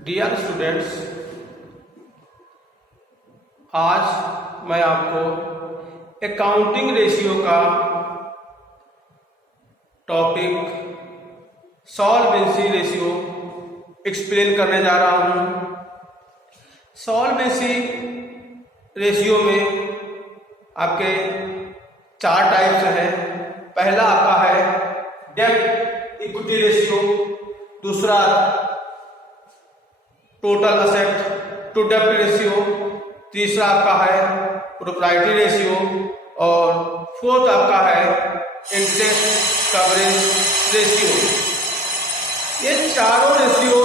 Dear students, आज मैं आपको अकाउंटिंग रेशियो का टॉपिक सॉल्वेंसी रेशियो एक्सप्लेन करने जा रहा हूं। सॉल्वेंसी रेशियो में आपके चार टाइप्स हैं। पहला आपका है डेब्ट इक्विटी रेशियो, दूसरा टोटल असेट टू डेब्ट रेशियो, तीसरा आपका है प्रोप्राइटरी रेशियो और फोर्थ आपका है इंटरेस्ट कवरेज रेशियो। ये चारों रेशियो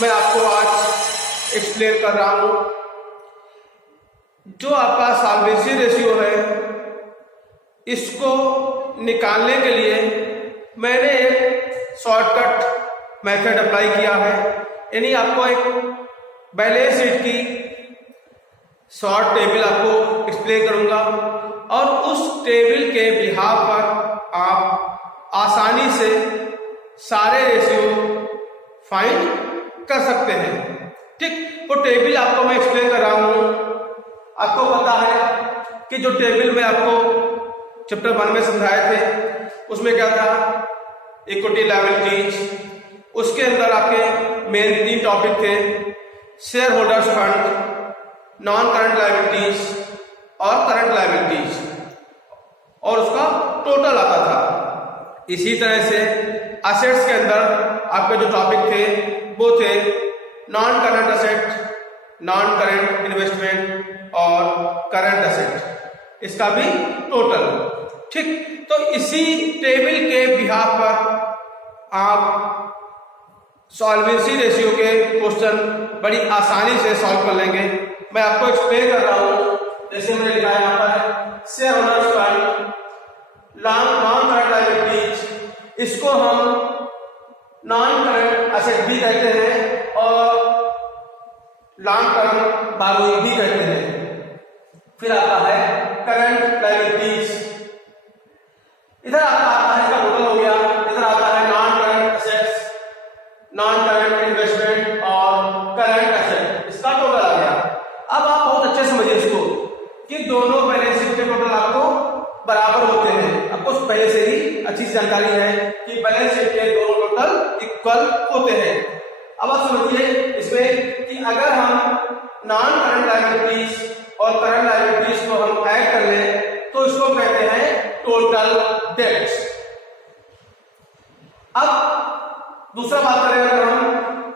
मैं आपको आज एक्सप्लेन कर रहा हूं। जो आपका सॉल्वेंसी रेशियो है, इसको निकालने के लिए मैंने एक शॉर्टकट मेथड अप्लाई किया है। यानी आपको एक बैलेंस शीट की शॉर्ट टेबल आपको एक्सप्लेन करूंगा और उस टेबल के बिहाफ पर आप आसानी से सारे रेशियो फाइंड कर सकते हैं। ठीक, वो टेबल आपको मैं एक्सप्लेन कर रहा हूं। आपको पता है कि जो टेबल में आपको चैप्टर 1 में समझाए थे, उसमें क्या था, इक्विटी लायबिलिटीज। उसके अंदर आपके मेन 3 टॉपिक थे, share holders fund, non current liabilities और करंट लायबिलिटीज, और उसका टोटल आता था। इसी तरह से असेट्स के अंदर आपके जो टॉपिक थे वो थे non current asset, non current investment और करंट असेट, इसका भी टोटल। ठीक, तो इसी टेबल के बिहाफ पर आप सॉल्वेंसी रेशियो के क्वेश्चन बड़ी आसानी से सॉल्व कर लेंगे। मैं आपको एक्सप्लेन कर रहा हूं। जैसे मैंने लिखा है यहाँ पर share holders fund, non current liabilities, इसको हम नॉन करंट असेट भी कहते हैं और लॉन्ग टर्म बारोइंग भी कहते हैं। फिर आता है करंट लायबिलिटीज, इधर आता है इसका टोटल हो गया। इधर आता है non current assets, non current investment और करंट असेट, इसका टोटल आ गया। अब आप बहुत अच्छे समझिए इसको कि दोनों बैलेंस शीट के टोटल आपको बराबर होते हैं। आपको पहले से ही अच्छी जानकारी है कि बैलेंस शीट के दोनों टोटल इक्वल होते हैं। अब आप समझिए इसमें कि अगर हम नॉन करंट लायबिलिटीज और करंट लायबिलिटीज को हम ऐड कर लें तो इसको कहते हैं टोटल डेट्स। अब दूसरा बात करें अगर हम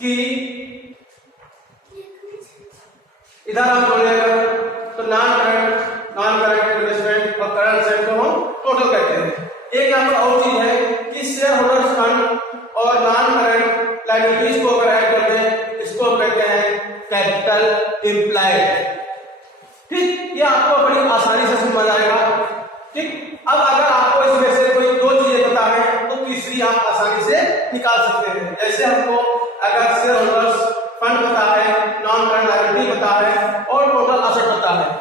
कि इधर हम बोलेगा तो नॉन करंट इन्वेस्टमेंट और करंट असेट को हम टोटल कहते हैं। एक यहाँ पर और चीज है कि शेयर होल्डर्स फंड और नॉन करंट लायबिलिटीज को अगर ऐड कर दें, इसको कहते हैं कैपिटल एम्प्लॉयड। ठीक, ये आपको बड़ी आसानी से समझ आएगा। ठीक, अब अगर आपको इसमें से कोई 2 चीजें पता है तो तीसरी आप आसानी से निकाल सकते हैं। जैसे हमको अगर शेयर होल्डर्स फंड पता है, नॉन करंट लायबिलिटी पता है और टोटल असेट पता है।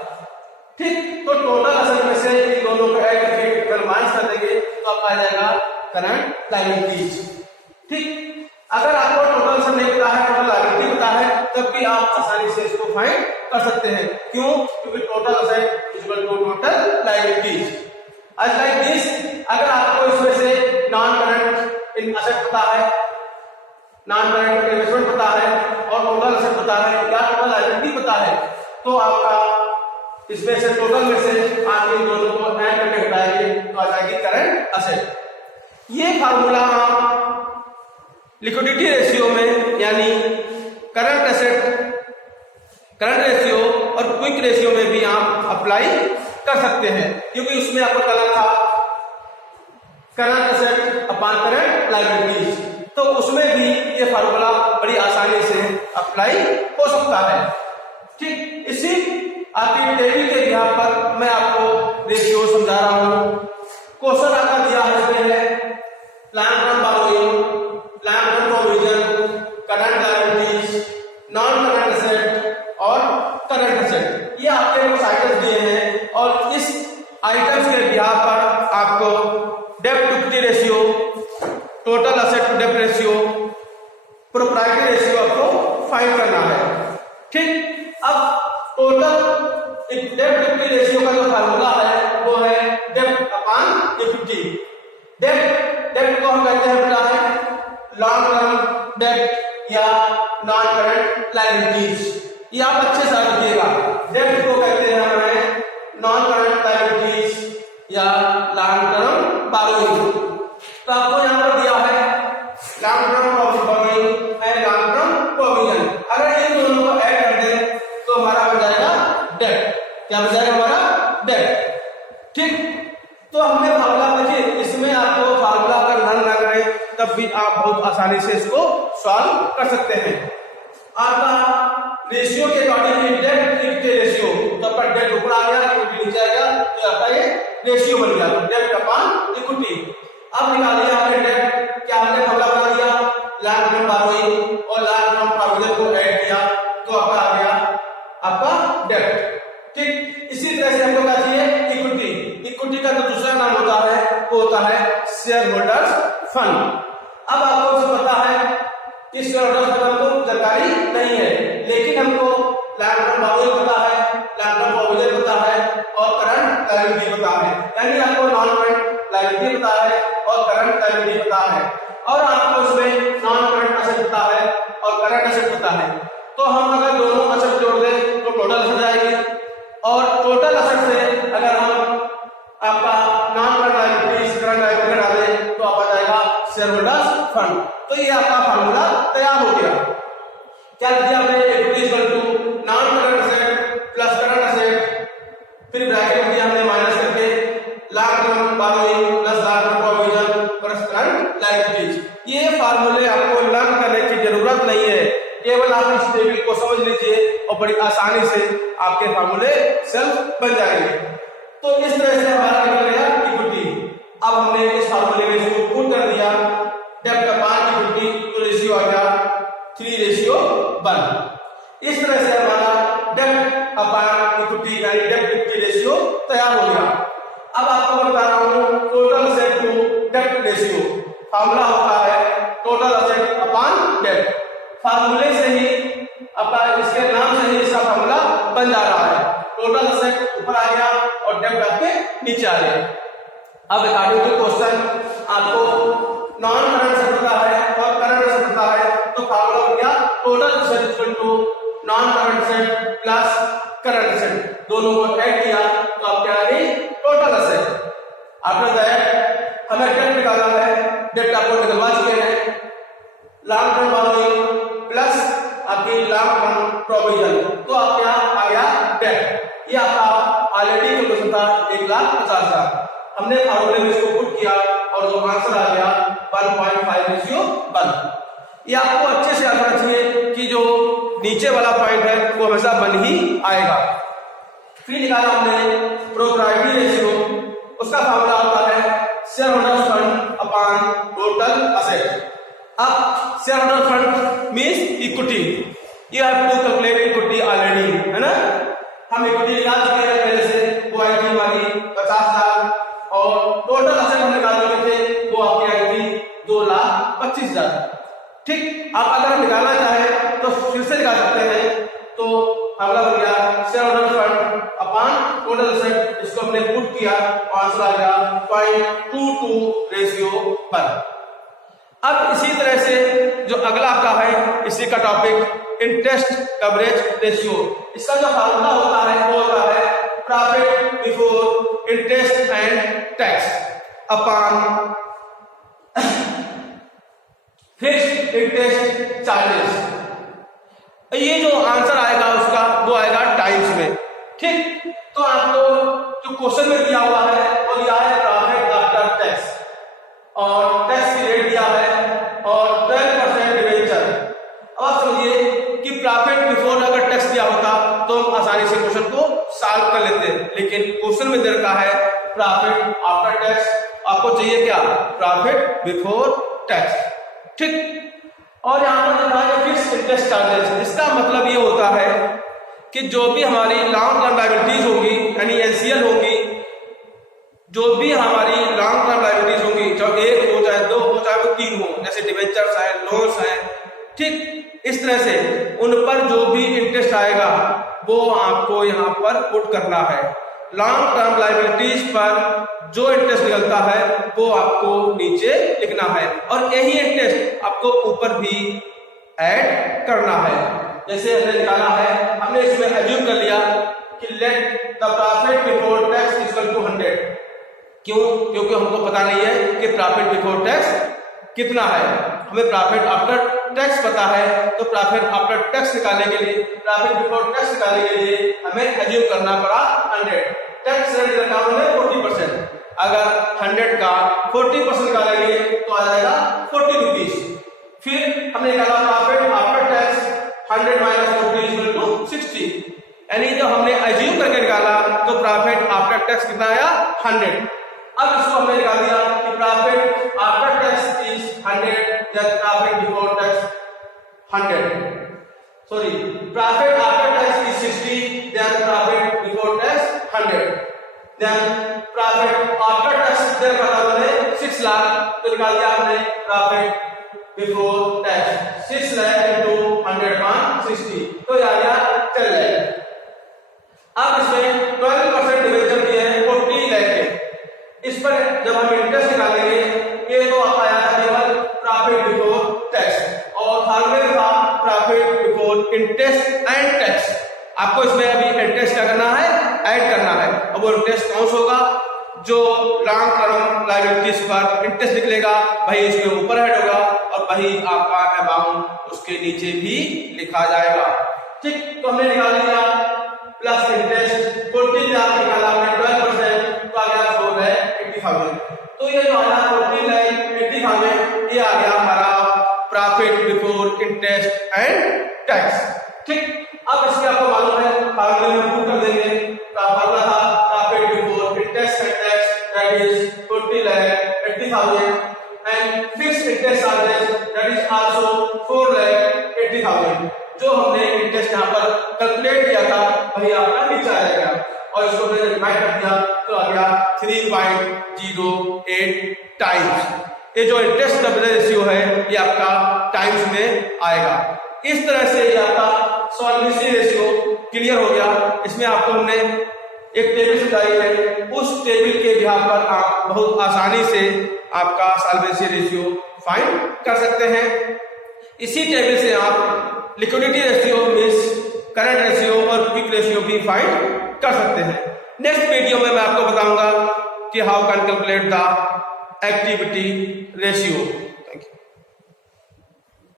ठीक, तो टोटल असेट में से इन दोनों को ऐड करके अगर माइनस कर देंगे तो आपका आ जाएगा करंट लायबिलिटीज। ठीक, अगर आपको टोटल असेट नहीं पता है, टोटल लायबिलिटी पता है, तब भी आप आसानी से इसको फाइंड कर सकते हैं। क्यों? क्योंकि total asset equal to total liabilities. आज लाइक दिस, अगर आपको इसमें से नॉन करंट असेट पता है, नॉन करंट इन्वेस्टमेंट पता है और टोटल असेट पता है या टोटल लायबिलिटी पता है, तो आपका इसमें से टोटल में से आप इन दोनों को ऐड करके हटाएंगे तो आ जाएगी करंट असेट। ये फार्मूला आप लिक्विडिटी रेशियो में यानी करंट असेट, करंट रेशियो और क्विक रेशियो में भी आप अप्लाई कर सकते हैं, क्योंकि उसमें आपको करना था current asset upon current liabilities, तो उसमें भी ये फार्मूला बड़ी आसानी से अप्लाई हो सकता है। ठीक, इसी आपकी टेबल के बिहाफ पर मैं आपको रेशियो समझा रहा हूं। क्वेश्चन आपका दिया है, इसमें है long term burrowing, long term provision, current liabilities, non current asset और करंट असेट। ये आपके कुछ आइटम्स दिए हैं और इस आइटम्स के बिहाफ पर आपको डेब्ट equity ratio, total asset to डेब्ट रेशियो, प्रोप्राइटरी फाइंड करना है। ठीक, अब टोटल डेब्ट इक्विटी रेशियो का जो फार्मूला है वो है डेब्ट अपॉन इक्विटी। डेब्ट को हम कहते हैं बेटा है लॉन्ग टर्म डेब्ट या नॉन करंट लायबिलिटीज। ये आप अच्छे से रखिएगा, डेब्ट को कहते हैं हमें नॉन करंट लायबिलिटीज या लॉन्ग टर्म बोरोइंग। तो आपको यहां पर दिया है long term borrowing and long term provision. अगर इन दोनों को ऐड कर दें तो हमारा हो जाएगा डेब्ट। क्या हो जाएगा हमारा? डेब्ट। ठीक, तो हमने फार्मूला देखिए, इसमें आपको फार्मूला अगर लर्न ना करें तब भी आप बहुत आसानी से इसको सॉल्व कर सकते हैं। आपका रेशियो के अकॉर्डिंग डेब्ट इक्विटी रेशियो, तो पर डेब्ट ऊपर आ गया, इक्विटी नीचे आ गया, तो आपका ये रेशियो बन गया डेब्ट अपॉन इक्विटी। अब निकालिए आपने डेब्ट, क्या हमने फार्मूला बना दिया लॉन्ग टर्म बोरोइंग और लॉन्ग टर्म प्रोविजन को ऐड किया तो आपका आ गया आपका डेब्ट। ठीक, इसी तरह से हमको क्या चाहिए? इक्विटी। इक्विटी का जो दूसरा नाम होता है वो होता है शेयर होल्डर्स फंड। अब आपको पता है कि शेयर होल्डर्स फंड को जानकारी नहीं है, लेकिन हमको लॉन्ग टर्म बोरोइंग पता है, लॉन्ग टर्म प्रोविजन पता है और करंट लायबिलिटी पता है। यानी आपको नॉन करंट लायबिलिटी पता है और करंट लायबिलिटी पता है, और आपको इसमें नॉन करंट एसेट पता है और करंट एसेट पता है। तो हम अगर दोनों एसेट जोड़ दें तो टोटल एसेट आएगी, और टोटल एसेट से अगर हम आपका non current liabilities current liability हटा दें तो आपका जाएगा शेयर होल्डर्स फंड। तो ये आपका फार्मूला तैयार हो गया। क्या किया हमने? Equity equal to non current asset plus current asset, फिर ब्रैकेट में दिया हमने माइनस करके long term borrowing plus long term provision plus current liabilities. ये फार्मूले आपको लर्न करने की जरूरत नहीं है, केवल आप इस टेबल को समझ लीजिए और बड़ी आसानी से आपके फार्मूले सेल्फ बन जाएंगे। तो इस तरह से हमारा निकल गया इक्विटी। अब हमने इस फार्मूले में इसको पुट कर दिया डेब्ट अपॉन इक्विटी, तो रेशियो आ गया 3:1। इस तरह से हमारा डेब्ट अपॉन इक्विटी यानी डेब्ट इक्विटी रेशियो तैयार हो गया। अब आपको बता रहा हूं टोटल एसेट टू डेब्ट रेशियो। फार्मूला होता है टोटल एसेट अपॉन डेब्ट। फार्मूले से ही अपना इसके नाम से ही इसका फार्मूला बन जा रहा है। टोटल एसेट ऊपर आ गया और डेब्ट आपके नीचे आ गया। अब अकॉर्डिंग टू क्वेश्चन आपको नॉन करंट एसेट पता है और करंट एसेट पता है, तो फार्मूला हो गया total asset equal to non current asset plus current asset. दोनों को ऐड किया तो आपके आ गई टोटल एसेट। आफ्टर दैट हमें डेब्ट निकालना है, डेब्ट आपको निकलवा चुके हैं, लॉन्ग टर्म बोरोइंग प्लस आपकी लॉन्ग टर्म प्रोविजन, तो आपके यहाँ आ गया डेब्ट। ये आपका ऑलरेडी क्वेश्चन था 1,50,000। हमने फार्मूले में इसको पुट किया और जो आंसर आ गया 1.5:1। ये आपको अच्छे से याद रखना चाहिए कि जो नीचे वाला पॉइंट है वो हमेशा बन ही आएगा। फिर निकाला हमने प्रोप्राइटरी रेशियो, उसका फार्मूला होता है shareholders fund upon total asset. अब shareholder fund means equity, you have to calculate equity already, है ना। हम इक्विटी निकाल चुके हैं पहले से, वो आई थी हमारी 50,000 और टोटल एसेट हम निकाल चुके थे, वो आपकी आई थी 2,25,000। ठीक, आप अगर निकालना चाहें तो फिर से निकाल सकते हैं। तो अगला हो गया share holder fund upon total asset, इसको हमने पुट किया और आंसर आ गया 0.22:1। अब इसी तरह से जो अगला आपका है इसी का टॉपिक इंटरेस्ट कवरेज रेशियो। इसका जो फार्मूला होता है वो होता है profit before interest and tax upon fixed interest charges. ये जो आंसर आएगा उसका वो आएगा टाइम्स में। ठीक, तो आपको जो क्वेश्चन में दिया हुआ है वो दिया है प्रॉफिट आफ्टर टैक्स और टैक्स की रेट दिया है और 12% डिवेंचर। अब आप समझिए कि प्रॉफिट बिफोर अगर टैक्स दिया होता तो हम आसानी से क्वेश्चन को सॉल्व कर लेते, लेकिन क्वेश्चन में दे रखा है प्रॉफिट आफ्टर टैक्स। आपको चाहिए क्या? Profit before tax. ठीक, और यहाँ पर लिखा है फिक्स्ड इंटरेस्ट चार्जेस। इसका मतलब ये होता है कि जो भी हमारी लॉन्ग टर्म लायबिलिटीज होंगी यानी एनसीएल होंगी, जो भी हमारी लॉन्ग टर्म लायबिलिटीज होंगी, चाहे 1 हो चाहे 2 हो चाहे वो 3 हो, जैसे डिवेंचर्स है, लोन्स है, ठीक, इस तरह से उन पर जो भी इंटरेस्ट आएगा वो आपको यहाँ पर पुट करना है। लॉन्ग टर्म लायबिलिटीज पर जो इंटरेस्ट निकलता है वो आपको नीचे लिखना है और यही इंटरेस्ट आपको ऊपर भी ऐड करना है। जैसे हमने निकाला है, हमने इसमें एज्यूम कर लिया कि let the profit before tax equal to 100। क्यों? क्योंकि हमको पता नहीं है कि प्रॉफिट बिफोर टैक्स कितना है। हमें प्रॉफिट आफ्टर टैक्स पता है, तो प्रॉफिट आफ्टर टैक्स निकालने के लिए, प्रॉफिट बिफोर टैक्स निकालने के लिए हमें एज्यूम करना पड़ा 100। टैक्स रेट रखा हमने 40%। अगर 100 का 40% निकालेंगे तो आ जाएगा 40 रुपीज। फिर हमने निकाला profit after tax 100 minus 40 equal to 60। यानी जब हमने एज्यूम करके निकाला तो प्रॉफिट आफ्टर टैक्स कितना आया? 100। अब इसको हमने निकाल दिया कि profit after tax is 100, then profit before tax 100, sorry profit after tax is 60, then profit before tax 100, then profit after tax कितना निकाला हमने? 6 लाख। तो निकाल दिया हमने profit before tax 6 lakh into 100/60, तो आ गया 10 लाख। अब इसमें 12% डिविजन दिए हैं 40 लाख के। इस पर जब हम इंटरेस्ट निकालेंगे, ये तो आया था केवल प्रॉफिट बिफोर टैक्स और फार्मूले था profit before interest and tax. आपको इसमें अभी इंटरेस्ट क्या करना है? ऐड करना है। और वो इंटरेस्ट कौन सा होगा? जो लॉन्ग टर्म लायबिलिटीज पर इंटरेस्ट निकलेगा वही इसमें ऊपर ऐड होगा और वही आपका अमाउंट उसके नीचे भी लिखा जाएगा। ठीक, तो हमने निकाल लिया प्लस इंटरेस्ट 40 लाख निकाला हमने 12%, तो आ गया 4,80,000। तो ये जो आया 4,80,000 ये आ गया हमारा profit before interest and tax. ठीक, अब इसके आपको मालूम है, फार्मूले में पुट कर देंगे। फार्मूला था profit before interest and tax that is 40,80,000 and fixed interest charges that is also 4,80,000। जो हमने इंटरेस्ट यहाँ पर कैलकुलेट किया था वही आपका नीचे आ जाएगा और इसको हमने डिवाइड कर दिया तो आ गया 3.08 टाइम्स। ये जो इंटरेस्ट डबल रेशियो है ये आपका टाइम्स में आएगा। इस तरह से ये आपका सॉल्वेंसी रेशियो क्लियर हो गया। इसमें आपको हमने एक टेबल सिखाई है, उस टेबल के बिहार पर आप बहुत आसानी से आपका सॉल्वेंसी रेशियो फाइंड कर सकते हैं। इसी टेबल से आप liquidity ratio, means current ratio और क्विक रेशियो भी फाइंड कर सकते हैं। नेक्स्ट वीडियो में मैं आपको बताऊंगा कि how can calculate the activity ratio.